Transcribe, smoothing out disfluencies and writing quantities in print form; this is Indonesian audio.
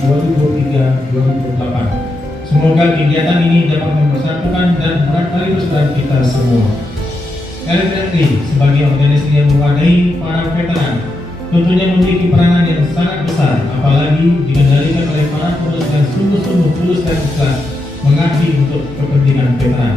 2023-2024. Semoga kegiatan ini dapat mempersatukan dan merakari persaudaraan kita semua. LFMI sebagai organisasi yang mewadahi para veteran tentunya memiliki peranan yang sangat besar, apalagi dikendalikan oleh para pengurus yang sungguh-sungguh tulus dan ikhlas mengabdi untuk kepentingan veteran.